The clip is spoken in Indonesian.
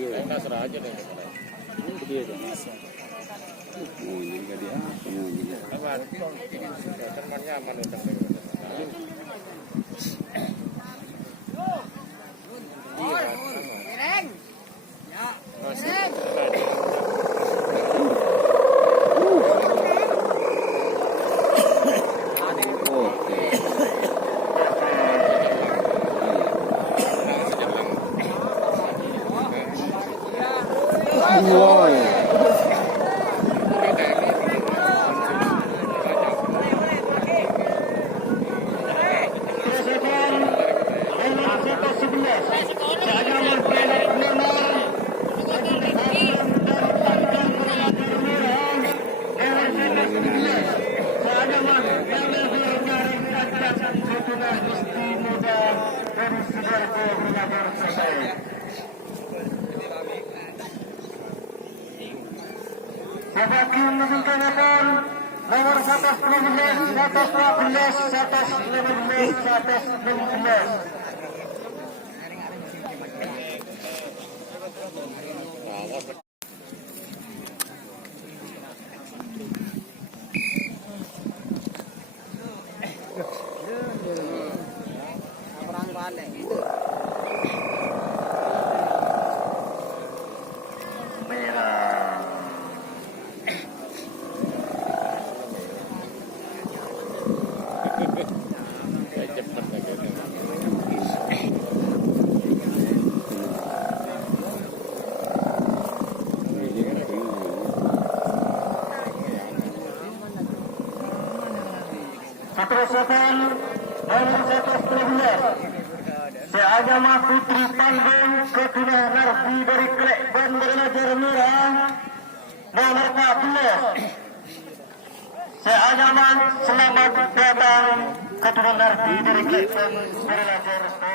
Serah aja deh. Dia tuh. Oh, jadi dia apa? Temannya aman udah. Sebagian menunjukkan nomor 115, 112, 115, 115. Keterusan nomor 112 Seagama Putri Panggung Ketua Nardi dari Klek Bandar Najar Merah nomor 14 Seagama selamat datang Ketua Nardi dari Klek Bandar Najar